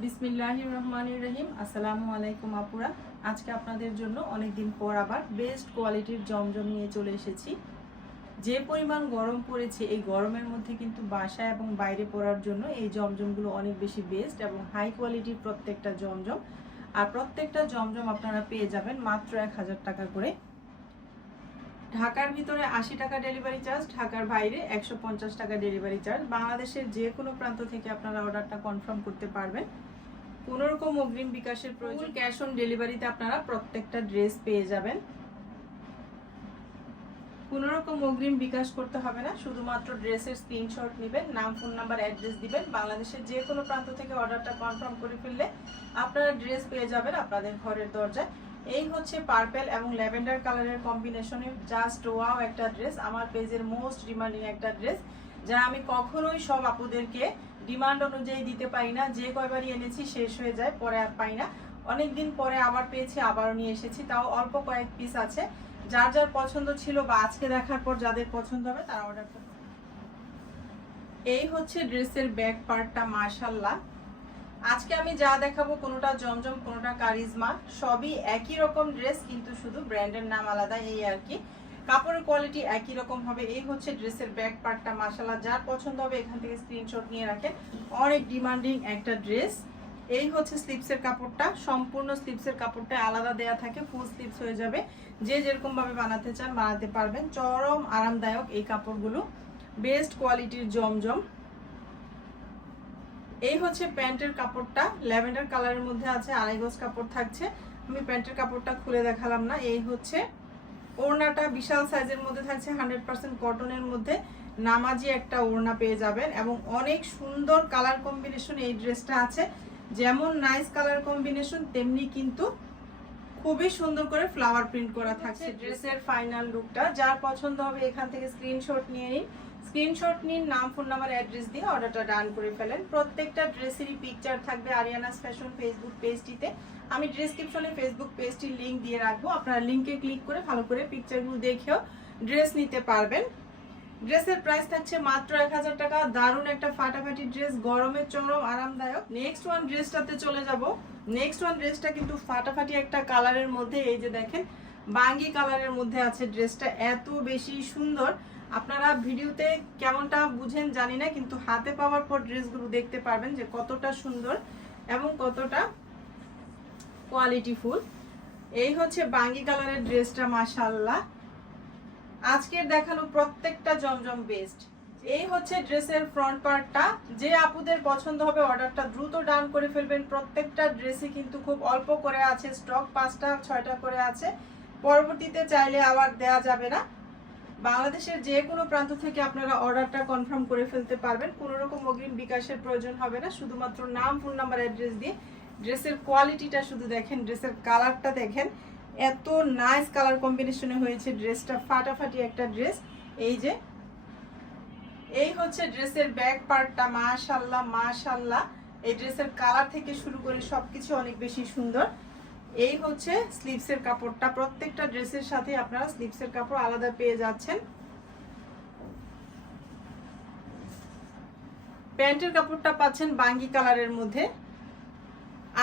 বিসমিল্লাহির রহমানির রহিম। আসসালামু আলাইকুম আপুরা। আজকে আপনাদের জন্য অনেকদিন পর আবার বেস্ট কোয়ালিটির জমজম নিয়ে চলে এসেছি। যে পরিমাণ গরম পড়েছে, এই গরমের মধ্যে কিন্তু বাসা এবং বাইরে পড়ার জন্য এই জমজমগুলো অনেক বেশি বেস্ট এবং হাই কোয়ালিটির প্রত্যেকটা জমজম। আর প্রত্যেকটা জমজম আপনারা পেয়ে যাবেন মাত্র এক হাজার টাকা করে। ঢাকার ভিতরে আশি টাকা ডেলিভারি চার্জ ঢাকার বাইরে একশো পঞ্চাশ টাকা ডেলিভারি চার্জ বাংলাদেশের যে কোনো প্রান্ত থেকে আপনারা অর্ডারটা কনফার্ম করতে পারবেন। কোনোরকম অগ্রিম বিকাশের প্রয়োজন। ক্যাশ অন ডেলিভারিতে আপনারা প্রত্যেকটা ড্রেস পেয়ে যাবেন। কোনো রকম অগ্রিম বিকাশ করতে হবে না। শুধুমাত্র ড্রেসের স্ক্রিনশট নেবেন নাম ফোন নাম্বার অ্যাড্রেস দিবেন। বাংলাদেশের যে কোনো প্রান্ত থেকে অর্ডারটা কনফার্ম করে ফেললে আপনারা ড্রেস পেয়ে যাবেন আপনাদের ঘরের দরজায়। এই হচ্ছে পার্পেল এবং ল্যাভেন্ডার কালারের কম্বিনেশনে জাস্ট ওয়াও একটা ড্রেস আমার পেজের মোস্ট ডিমান্ডিং একটা ড্রেস যা আমি কখনোই সব আপুদেরকে ডিমান্ড অনুযায়ী দিতে পারি না। যে কয়বারই এনেছি শেষ হয়ে যায়, পরে আর পাই না। অনেকদিন পরে আবার পেয়েছি, আবারও নিয়ে এসেছি। তাও অল্প কয়েক পিস আছে। যার যার পছন্দ ছিল বা আজকে দেখার পর যাদের পছন্দ হবে, তারা অর্ডার করবে। এই হচ্ছে ড্রেসের ব্যাক পার্টটা মাশাল্লাহ আজকে আমি যা দেখাবো, কোনোটা জমজম, কোনোটা কারিজমা, সবই একই রকম ড্রেস কিন্তু শুধু ব্র্যান্ডের নাম আলাদা, এই আর কি। কাপড়ের কোয়ালিটি একই রকম হবে। এই হচ্ছে ড্রেসের ব্যাক পার্টটা মাশাল্লাহ যার পছন্দ হবে, এখান থেকে স্ক্রিনশট নিয়ে রাখেন। অনেক ডিমান্ডিং একটা ড্রেস এই হচ্ছে স্লিপসের কাপড়টা। সম্পূর্ণ স্লিপসের কাপড়টা আলাদা দেয়া থাকে ফুল স্লিপস হয়ে যাবে। যে যেরকম ভাবে বানাতে চান, বানাতে পারবেন। চরম আরামদায়ক এই কাপড়গুলো। বেস্ট কোয়ালিটির জমজম। এই হচ্ছে প্যান্টের কাপড়টা ল্যাভেন্ডার কালারের মধ্যে আছে আড়াই গজ কাপড় থাকছে। আমি প্যান্টের কাপড়টা খুলে দেখালাম না এই হচ্ছে। ওড়নাটা বিশাল সাইজের মধ্যে থাকছে হান্ড্রেড পার্সেন্ট কটনের মধ্যে। নামাজি একটা ওড়না পেয়ে যাবেন এবং অনেক সুন্দর কালার কম্বিনেশন এই ড্রেসটা আছে। যেমন নাইস কালার কম্বিনেশন তেমনি কিন্তু খুবই সুন্দর করে ফ্লাওয়ার প্রিন্ট করা থাকছে ড্রেসের ফাইনাল লুকটা। যার পছন্দ হবে এখান থেকে স্ক্রিনশট নিয়ে নিন। স্ক্রিনশট নিন, নাম, ফোন নাম্বার, অ্যাড্রেস দিয়ে অর্ডারটা ডান করে ফেলেন। প্রত্যেকটা ড্রেসেরই পিকচার থাকবে আরিয়ানাস ফ্যাশন ফেসবুক পেজটিতে আমি ডেসক্রিপশনে ফেসবুক পেজটির লিংক দিয়ে রাখব। আপনারা লিংকে ক্লিক করে ভালো করে পিকচারগুলো দেখেও ড্রেস নিতে পারবেন। ড্রেসের প্রাইস থাকছে মাত্র এক হাজার টাকা। দারুণ একটা ফাটাফাটি ড্রেস গরমের চরম আরামদায়ক। নেক্সট ওয়ান ড্রেসটাতে চলে যাব। নেক্সট ওয়ান ড্রেসটা কিন্তু ফাটাফাটি একটা কালারের মধ্যে, এই যে দেখেন, বাঙ্গি কালারের মধ্যে আছে ড্রেসটা এত বেশি সুন্দর। আপনারা ভিডিওতে কেমনটা বুঝেন জানি না, কিন্তু হাতে পাওয়ার পর ড্রেসগুলো দেখতে পারবেন যে কতটা সুন্দর এবং কতটা কোয়ালিটিফুল এই হচ্ছে বাঙ্গি কালারের ড্রেসটা মাশাল্লাহ আজকের দেখানো প্রত্যেকটা জমজম বেস্ট। এই হচ্ছে ড্রেসের ফ্রন্ট পার্টটা যে আপুদের পছন্দ হবে অর্ডারটা দ্রুত ডান করে ফেলবেন। প্রত্যেকটা ড্রেসই কিন্তু খুব অল্প করে আছে, স্টক পাঁচটা, ছয়টা করে আছে। পরবর্তীতে চাইলে আবার দেয়া যাবে না। বাংলাদেশের যে কোনো প্রান্ত থেকে আপনারা অর্ডারটা কনফার্ম করে ফেলতে পারবেন। কোনো রকম অগ্রিম বিকাশের প্রয়োজন হবে না। শুধুমাত্র নাম, ফোন নাম্বার, অ্যাড্রেস দিয়ে ড্রেসের কোয়ালিটিটা শুধু দেখেন, ড্রেসের কালারটা দেখেন। এত নাইস কালার কম্বিনেশনে হয়েছে ড্রেসটা, ফাটাফাটি একটা ড্রেস। এই যে, এই হচ্ছে ড্রেসের ব্যাক পার্টটা মাশাল্লাহ মাশাল্লাহ এই ড্রেসের কালার থেকে শুরু করে সবকিছু অনেক বেশি সুন্দর। এই হচ্ছে স্লিভসের কাপড়টা। প্রত্যেকটা ড্রেসের সাথে আপনারা স্লিভসের কাপড় আলাদা পেয়ে যাচ্ছেন। প্যান্টের কাপড়টা পাচ্ছেন বাঙ্গি কালারের মধ্যে।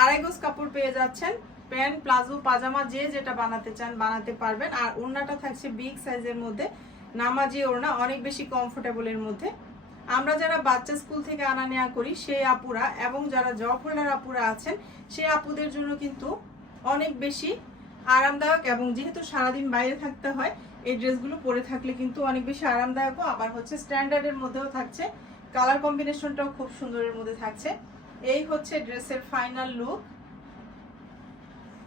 আড়াই গজ কাপড় পেয়ে যাচ্ছেন। প্যান্ট, প্লাজো, পাজামা, যে যেটা বানাতে চান বানাতে পারবেন। আর ওড়নাটা থাকছে বিগ সাইজের মধ্যে। নামাজি ওড়না, অনেক বেশি কমফোর্টেবলের মধ্যে। আমরা যারা বাচ্চা স্কুল থেকে আনা নেওয়া করি, সেই আপুরা এবং যারা জব হোল্ডার আপুরা আছেন, সেই আপুদের জন্য কিন্তু অনেক বেশি আরামদায়ক এবং যেহেতু সারাদিন বাইরে থাকতে হয়, এই ড্রেসগুলো পরে থাকলে কিন্তু অনেক বেশি আরামদায়কও। আবার হচ্ছে স্ট্যান্ডার্ডের মধ্যেও থাকছে। কালার কম্বিনেশনটাও খুব সুন্দরের মধ্যে থাকছে। এই হচ্ছে ড্রেসের ফাইনাল লুক।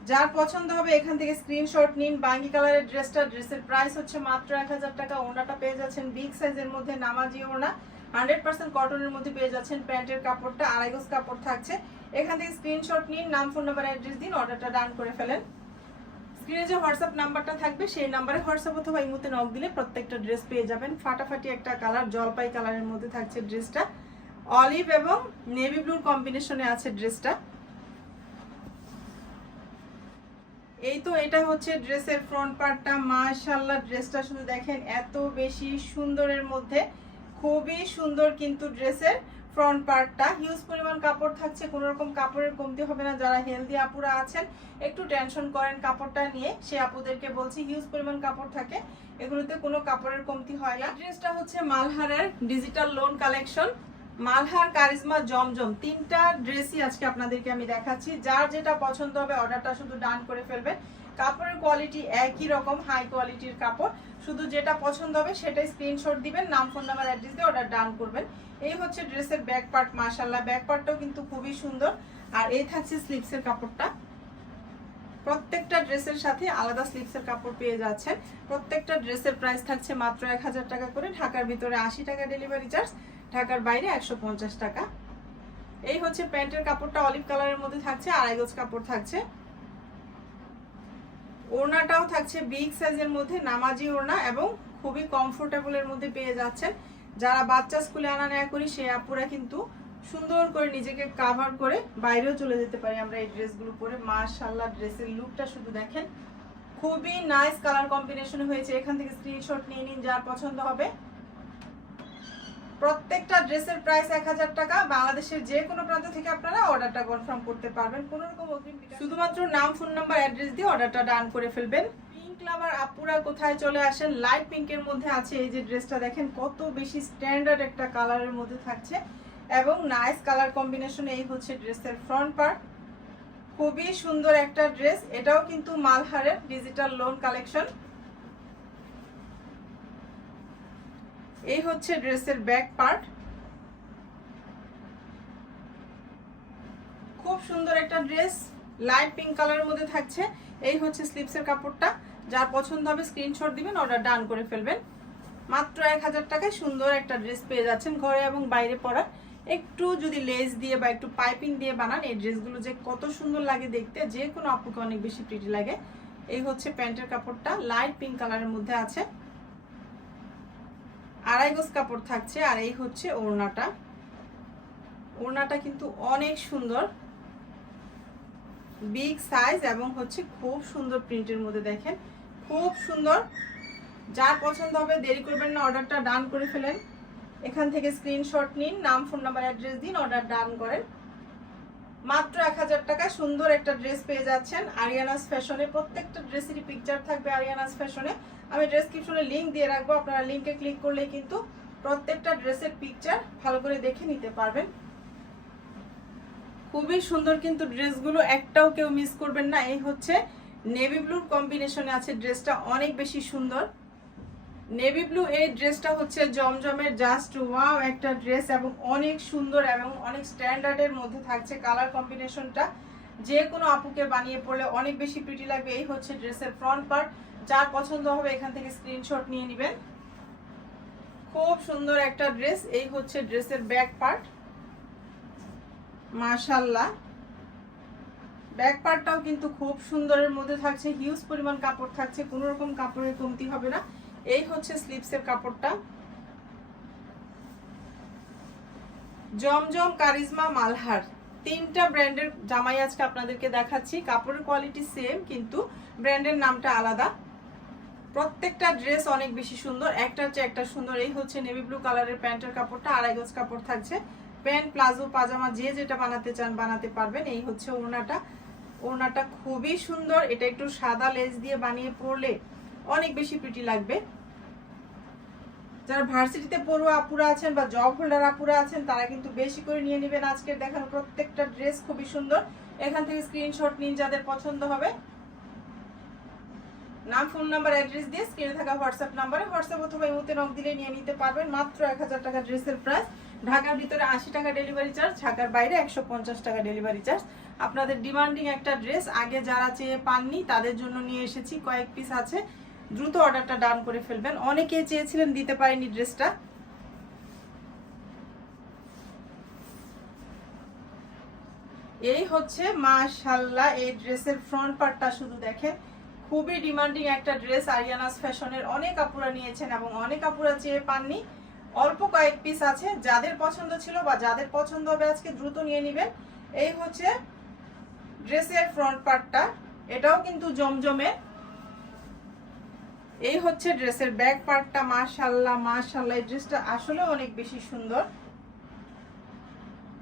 যার পছন্দ হবে এখান থেকে স্ক্রিনশট নিন। বাঙ্গি কালারের ড্রেসটা, ড্রেসের প্রাইস হচ্ছে মাত্র এক হাজার টাকা। ওনাটা পেয়ে যাচ্ছেন বিগ সাইজের মধ্যে নামাজি ওনা। হান্ড্রেড পার্সেন্ট কটনের মধ্যে পেয়ে যাচ্ছেন প্যান্টের কাপড়টা। আড়াই গজ কাপড় থাকছে। এখান থেকে স্ক্রিনশট নিন, নাম ফোন নাম্বার অ্যাড্রেস দিন অর্ডারটা ডান করে ফেলেন। স্ক্রিনে যে হোয়াটসঅ্যাপ নাম্বারটা থাকবে, সেই নাম্বারে হোয়াটসঅ্যাপ অথবা ইমুতে নক দিলে প্রত্যেকটা ড্রেস পেয়ে যাবেন। ফাটাফাটি একটা কালার জলপাই কালারের মধ্যে থাকছে ড্রেসটা অলিভ এবং নেভি ব্লুর কম্বিনেশনে আছে ড্রেসটা এই তো এটা হচ্ছে ড্রেসের ফ্রন্ট পার্টটা মাশাল্লাহ ড্রেসটা শুধু দেখেন, এত বেশি সুন্দরের মধ্যে। খুবই সুন্দর কিন্তু ড্রেসের ফ্রন্ট পার্টটা হিউজ পরিমাণ কাপড় থাকছে কোনো রকম কাপড়ের কমতি হবে না, যারা হেলদি আপুরা আছেন, একটু টেনশন করেন কাপড়টা নিয়ে। সে আপুদেরকে বলছি হিউজ পরিমাণ কাপড় থাকে, এগুলোতে কোনো কাপড়ের কমতি হয় না। ড্রেসটা হচ্ছে মালহারের digital lawn collection Malhar Charizma Zamzam. তিনটা ড্রেসই আজকে আপনাদেরকে আমি দেখাচ্ছি। যার যেটা পছন্দ হবে অর্ডারটা শুধু ডান করে ফেলবেন। কাপড়ের কোয়ালিটি একই রকম হাই কোয়ালিটির কাপড়। শুধু যেটা পছন্দ হবে সেটাই স্ক্রিনশট দিবেন, নাম ফোন নাম্বার অ্যাড্রেস দিয়ে অর্ডার ডান করবেন। এই হচ্ছে ড্রেসের ব্যাক পার্ট মাশাল্লাহ ব্যাক পার্টটাও কিন্তু খুবই সুন্দর। আর এই থাকছে স্লিপসের কাপড়টা। প্রত্যেকটা ড্রেসের সাথে আলাদা স্লিপসের কাপড় পেয়ে যাচ্ছেন। প্রত্যেকটা ড্রেসের প্রাইস থাকছে মাত্র এক হাজার টাকা করে। ঢাকার ভিতরে আশি টাকা ডেলিভারি চার্জ ঢাকার বাইরে একশো পঞ্চাশ টাকা। এই হচ্ছে প্যান্টের কাপড়টা অলিভ কালারের মধ্যে থাকছে, আড়াই গজ কাপড় থাকছে। ওড়নাটাও থাকছে বিগ সাইজের মধ্যে, নামাজি ওড়না এবং খুবই কমফোর্টেবলের মধ্যে পেয়ে যাচ্ছেন। যারা বাচ্চা স্কুলে আনা নেয়া করি, সেই আপুরা কিন্তু সুন্দর করে নিজেকে কাভার করে বাইরেও চলে যেতে পারি আমরা এই ড্রেসগুলো পরে। মাশাল্লাহ ড্রেসের লুকটা শুধু দেখেন। খুবই নাইস কালার কম্বিনেশন হয়েছে। এখান থেকে স্ক্রিনশট নিয়ে নিন, যার পছন্দ হবে। প্রত্যেকটা ড্রেসের প্রাইস এক হাজার টাকা। বাংলাদেশের যে কোনো প্রান্ত থেকে আপনারা অর্ডারটা কনফার্ম করতে পারবেন। কোনো রকম অগ্রিম শুধুমাত্র নাম ফোন নাম্বার অ্যাড্রেস দিয়ে অর্ডারটা ডান করে ফেলবেন। পিঙ্ক লাভার আপুরা কোথায় চলে আসেন? লাইট পিঙ্কের মধ্যে আছে এই যে ড্রেসটা দেখেন কত বেশি স্ট্যান্ডার্ড একটা কালারের মধ্যে থাকছে। এবং নাইস কালার কম্বিনেশন এই হচ্ছে ড্রেসের ফ্রন্ট পার্ট খুবই সুন্দর একটা ড্রেস এটাও কিন্তু মালহারের ডিজিটাল লোন কালেকশন এই হচ্ছে ড্রেসের ব্যাক পার্ট। খুব সুন্দর একটা ড্রেস, লাইট পিঙ্ক কালারের মধ্যে থাকছে। এই হচ্ছে স্লিপসের কাপড়টা। যার পছন্দ হবে স্ক্রিনশট দিবেন অর্ডার ডান করে ফেলবেন। মাত্র এক হাজার টাকায় সুন্দর একটা ড্রেস পেয়ে যাচ্ছেন ঘরে এবং বাইরে পরা। একটু যদি লেস দিয়ে বা একটু পাইপিং দিয়ে বানান, এই ড্রেসগুলো যে কত সুন্দর লাগে দেখতে, যে কোনো আপুকে অনেক বেশি প্রিটি লাগে। এই হচ্ছে প্যান্টের কাপড়টা লাইট পিঙ্ক কালারের মধ্যে আছে। আড়াই গোজ কাপড় থাকছে আর এই হচ্ছে ওড়নাটা। ওড়নাটা কিন্তু অনেক সুন্দর। বিগ সাইজ এবং হচ্ছে খুব সুন্দর প্রিন্টের মধ্যে দেখেন। খুব সুন্দর। যার পছন্দ হবে দেরি করবেন না অর্ডারটা ডান করে ফেলেন। এখান থেকে স্ক্রিনশট নিন, নাম ফোন নাম্বার অ্যাড্রেস দিন অর্ডার ডান করেন। মাত্র এক হাজার টাকায় সুন্দর একটা ড্রেস পেয়ে যাচ্ছেন আরিয়ানাস ফ্যাশনে প্রত্যেকটা ড্রেসেরই পিকচার থাকবে আরিয়ানাস ফ্যাশনে আমি ডেসক্রিপশনে লিঙ্ক দিয়ে রাখব, আপনারা লিংকে ক্লিক করলে কিন্তু প্রত্যেকটা ড্রেসের পিকচার ভালো করে দেখে নিতে পারবেন। খুবই সুন্দর কিন্তু ড্রেসগুলো একটাও কেউ মিস করবেন না। এই হচ্ছে নেভি ব্লুর কম্বিনেশনে আছে ড্রেসটা অনেক বেশি সুন্দর। নেভি ব্লু এই ড্রেসটা হচ্ছে জমজমের জাস্ট ওয়াও একটা ড্রেস এবং অনেক সুন্দর এবং অনেক স্ট্যান্ডার্ডের মধ্যে থাকছে কালার কম্বিনেশনটা যে কোনো আপুকে বানিয়ে পড়লে অনেক বেশি প্রিটি লাগবে। এই হচ্ছে ড্রেসের ফ্রন্ট পার্ট যার পছন্দ হবে এখান থেকে স্ক্রিনশট নিয়ে নেবেন। খুব সুন্দর একটা ড্রেস এই হচ্ছে ড্রেসের ব্যাক পার্ট মাশাল্লাহ ব্যাক পার্টটাও কিন্তু খুব সুন্দরের মধ্যে থাকছে। হিউজ পরিমাণ কাপড় থাকছে। কোনো রকম কাপড়ের কমতি হবে না। এই হচ্ছে স্লিপসের কাপড়টা। জমজম কারিজমা মালহার। তিনটা ব্র্যান্ডের জামাই আজকে আপনাদেরকে দেখাচ্ছি। কাপড়ের কোয়ালিটি সেম কিন্তু ব্র্যান্ডের নামটা আলাদা। প্রত্যেকটা ড্রেস অনেক বেশি সুন্দর, একটার চেয়ে একটা সুন্দর। এই হচ্ছে নেভি ব্লু কালারের প্যান্টের কাপড়টা, আড়াই গজ কাপড় থাকছে। প্যান্ট প্লাজো পাজামা যে যেটা বানাতে চান, বানাতে পারবেন। এই হচ্ছে ওড়নাটা। ওড়নাটা খুবই সুন্দর। এটা একটু সাদা লেস দিয়ে বানিয়ে পরলে অনেক বেশি প্রিটি লাগবে। যারা ভার্সিটিতে পড়ুয়া আপুরা আছেন বা জব হোল্ডার আপুরা আছেন, তারা কিন্তু বেশি করে নিয়ে নেবেন আজকের দেখানো প্রত্যেকটা ড্রেস খুবই সুন্দর। এখান থেকে স্ক্রিনশট নিন যাদের পছন্দ হবে। নাম ফোন নাম্বার অ্যাড্রেস দিয়ে স্ক্রিনে থাকা হোয়াটসঅ্যাপ নাম্বারে হোয়াটসঅ্যাপ অথবা ইমুতে নক দিলে নিয়ে নিতে পারবেন। মাত্র এক হাজার টাকা ড্রেসের প্রাইস ঢাকার ভিতরে আশি টাকা ডেলিভারি চার্জ ঢাকার বাইরে একশো পঞ্চাশ টাকা ডেলিভারি চার্জ আপনাদের ডিমান্ডিং একটা ড্রেস আগে যারা চেয়ে পাননি, তাদের জন্য নিয়ে এসেছি। কয়েক পিস আছে। দ্রুত অর্ডারটা ডান করে ফেলবেন। অনেকে চেয়েছিলেন দিতে পারেনি ড্রেসটা। এই হচ্ছে মাশাল্লাহ এই ড্রেসের ফ্রন্ট পার্টটা শুধু দেখেন। খুবই ডিমান্ডিং একটা ড্রেস আরিয়ানাস ফ্যাশনের অনেক আপুরা নিয়েছেন এবং অনেক আপুরা চেয়ে পাননি। অল্প কয়েক পিস আছে, যাদের পছন্দ ছিল বা যাদের পছন্দ হবে আজকে দ্রুত নিয়ে নেবেন। এই হচ্ছে ড্রেসের ফ্রন্ট পার্টটা এটাও কিন্তু জমজমের এই হচ্ছে ড্রেসের ব্যাক পার্টটা মাশাল্লাহ মাশাল্লাহ এই ড্রেসটা আসলে অনেক বেশি সুন্দর।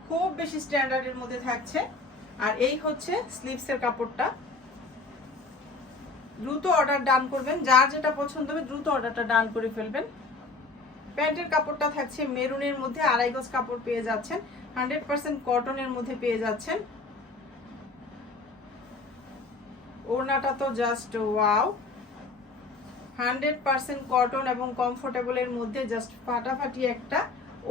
খুব বেশি স্ট্যান্ডার্ডের মধ্যে থাকছে। আর এই হচ্ছে স্লিভসের কাপড়টা। দ্রুত অর্ডার ডান করবেন। যার যেটা পছন্দ হবে দ্রুত অর্ডারটা ডান করে ফেলবেন। প্যান্টের কাপড়টা থাকছে মেরুনের মধ্যে, আড়াই গজ কাপড় পেয়ে যাচ্ছেন। হান্ড্রেড পার্সেন্ট কটনের মধ্যে পেয়ে যাচ্ছেন। ওড়নাটা তো just wow hundred percent cotton এবং কমফোর্টেবলের মধ্যে জাস্ট ফাটাফাটি একটা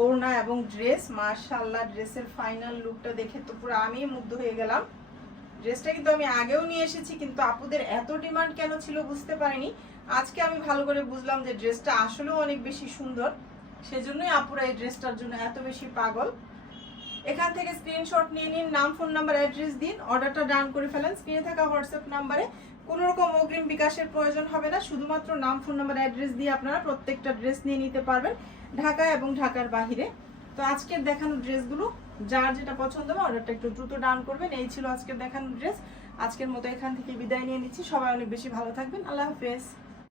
ওড়না এবং ড্রেস। মার্শাল্লাহ ড্রেসের ফাইনাল লুকটা দেখে তো পুরো আমি মুগ্ধ হয়ে গেলাম। ড্রেসটা কিন্তু আমি আগেও নিয়ে এসেছি, কিন্তু আপুদের এত ডিমান্ড কেন ছিল বুঝতে পারিনি। আজকে আমি ভালো করে বুঝলাম যে ড্রেসটা আসলেও অনেক বেশি সুন্দর। সেজন্যই আপুরা এই ড্রেসটার জন্য এত বেশি পাগল। এখান থেকে স্ক্রিনশট নিয়ে নিন, নাম ফোন নাম্বার অ্যাড্রেস দিন অর্ডারটা ডান করে ফেলেন। স্ক্রিনে থাকা হোয়াটসঅ্যাপ নাম্বারে কোনো রকম অগ্রিম বিকাশের প্রয়োজন হবে না। শুধুমাত্র নাম, ফোন নাম্বার, অ্যাড্রেস দিয়ে আপনারা প্রত্যেকটা ড্রেস নিয়ে নিতে পারবেন ঢাকা এবং ঢাকার বাহিরে তো আজকের দেখানো ড্রেসগুলো, যার যেটা পছন্দ হবে অর্ডারটা একটু দ্রুত ডান করবেন। এই ছিল আজকের দেখানো ড্রেস। আজকের মতো এখান থেকে বিদায় নিয়ে নিচ্ছি। সবাই অনেক বেশি ভালো থাকবেন। আল্লাহ হাফেজ।